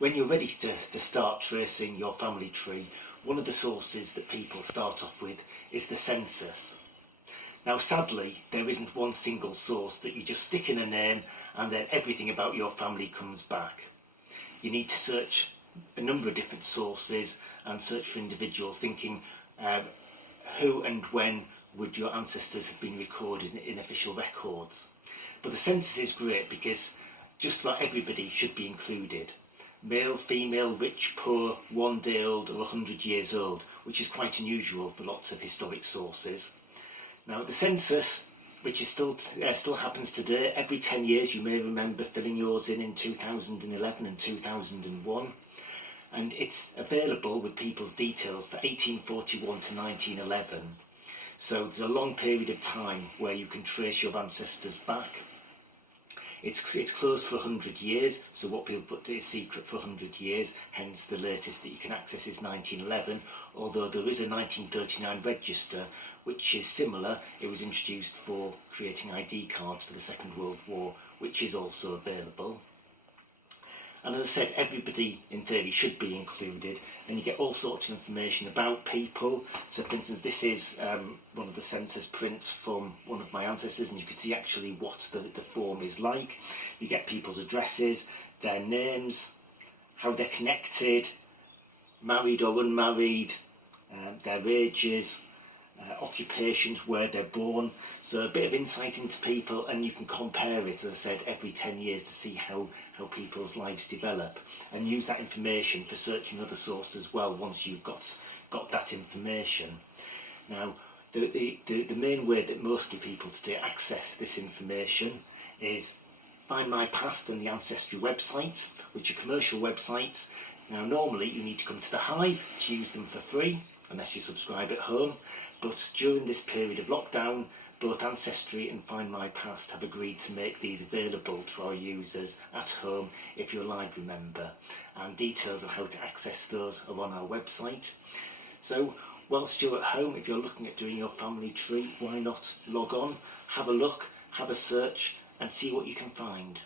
When you're ready to start tracing your family tree, one of the sources that people start off with is the census. Now sadly, there isn't one single source that you just stick in a name and then everything about your family comes back. You need to search a number of different sources and search for individuals, thinking who and when would your ancestors have been recorded in official records. But the census is great because just about everybody should be included. Male, female, rich, poor, 1 day old or 100 years old, which is quite unusual for lots of historic sources. Now the census, which is still happens today, every 10 years, you may remember filling yours in 2011 and 2001. And it's available with people's details for 1841 to 1911. So there's a long period of time where you can trace your ancestors back. It's closed for 100 years, so what people put is secret for 100 years, hence the latest that you can access is 1911, although there is a 1939 register which is similar. It was introduced for creating ID cards for the Second World War, which is also available. And as I said, everybody in theory should be included, and you get all sorts of information about people. So for instance, this is one of the census prints from one of my ancestors, and you can see actually what the form is like. You get people's addresses, their names, how they're connected, married or unmarried, their ages, occupations, where they're born. So a bit of insight into people, and you can compare it, as I said, every 10 years to see how people's lives develop, and use that information for searching other sources as well once you've got that information. Now the main way that mostly people today access this information is Find My Past and the Ancestry websites, which are commercial websites. Now normally you need to come to the Hive to use them for free, unless you subscribe at home, but during this period of lockdown, both Ancestry and Find My Past have agreed to make these available to our users at home if you're a library member, and details of how to access those are on our website. So whilst you're at home, if you're looking at doing your family tree, why not log on, have a look, have a search and see what you can find.